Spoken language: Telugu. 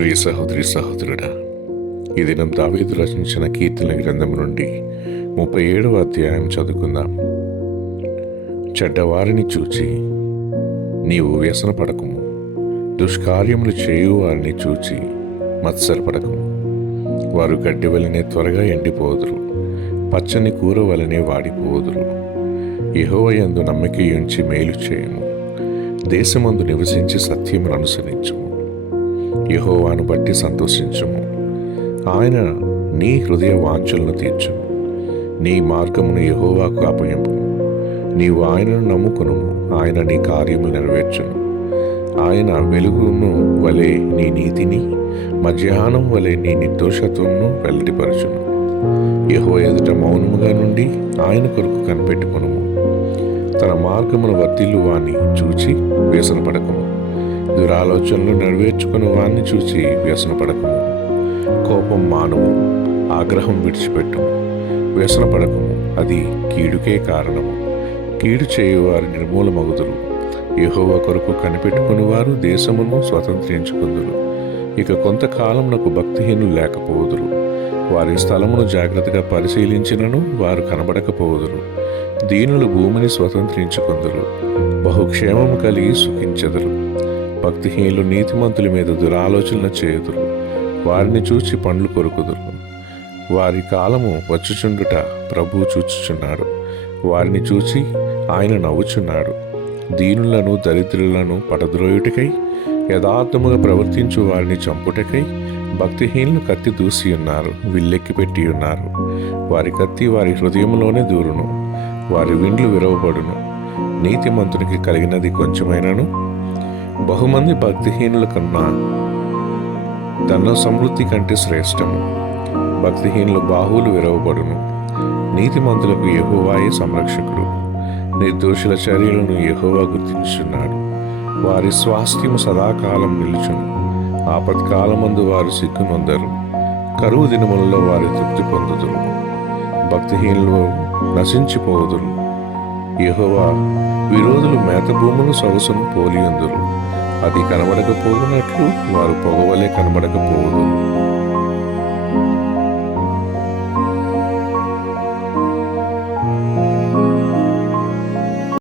ప్రియ సహోదరి సహోదరుడా ఈ దినం దావీదు రచించిన కీర్తన గ్రంథం నుండి ముప్పై ఏడవ అధ్యాయం చదువుకుందాం. చెడ్డవారిని చూచి నీవు వ్యసన పడకము. దుష్కార్యములు చేయు వారిని చూచి మత్సరపడకము వారు గడ్డి వలనే త్వరగా ఎండిపోదురు. పచ్చని కూర వలనే వాడిపోదురు. యహోవయందు నమ్మకయుంచి మేలు చేయము. దేశమందు నివసించి సత్యమును అనుసరించు యహోవాను బట్టి సంతోషించుము. ఆయన నీ హృదయ వాంఛలను తీర్చుము నీ మార్గమును యహోవాకు అప్పగింపు నీవు ఆయనను నమ్ముకును ఆయన నీ కార్యములు నెరవేర్చును. ఆయన వెలుగును వలె నీ నీతిని మధ్యాహ్నం వలె నీ నిర్దోషత్వమును వెల్లడిపరచును. యహో ఎదుట మౌనముగా నుండి ఆయన కొరకు కనిపెట్టుకును తన మార్గమును వర్తిల్లు వాణ్ణి చూచి వ్యసనపడకము. దురాలోచనలు నెరవేర్చుకుని వాణ్ణి చూసి వ్యసనపడకము. కోపం మానము ఆగ్రహం విడిచిపెట్టు వ్యసనపడకము అది కీడుకే కారణము. కీడు చేయువారి నిర్మూలమగుదురు. యహోవ కొరకు కనిపెట్టుకుని వారు దేశమును స్వతంత్రించుకుందురు. ఇక కొంతకాలమునకు భక్తిహీనులు లేకపోదురు. వారి స్థలమును జాగ్రత్తగా పరిశీలించినను వారు కనబడకపోదురు. దీనులు భూమిని స్వతంత్రించుకుందురు. బహుక్షేమము కలిగి సుఖించదురు. భక్తిహీనులు నీతిమంతుల మీద దురాలోచన చేయుదురు. వారిని చూచి పండ్లు కొరుకుదురు. వారి కాలము వచ్చుచుండుట ప్రభువు చూచుచున్నాడు. వారిని చూచి ఆయన నవ్వుచున్నాడు. దీనులను దరిద్రులను పడద్రోయుటికై యథార్థముగా ప్రవర్తించు వారిని చంపుటకై భక్తిహీనులు కత్తి దూసి ఉన్నారు విల్లెక్కి పెట్టి ఉన్నారు వారి కత్తి వారి హృదయంలోనే దూరును. వారి విండ్లు విరవబడును. నీతిమంతునికి కలిగినది కొంచెమైనను బహుమంది భక్తిహీనుల కన్నా ధన సమృద్ధి కంటే శ్రేష్టము. భక్తిహీనులు బాహువులు విరవబడును. నీతిమంతులకు యెహోవాయే సంరక్షకుడు. నిర్దోషుల చర్యలను ఎహోవా గుర్తించున్నాడు వారి స్వాస్థ్యము సదాకాలం నిలుచును. ఆపత్కాలమందు వారు సిగ్గునొందరు కరువు దినములలో వారి తృప్తి పొందుదురు. భక్తిహీనులు నశించిపోదురు. యహోవా విరోధులు మేత భూములు సొగసును పోలియందురు. అది కనబడకపోవునట్లు వారు పొగవలే కనబడకపోవుదురు.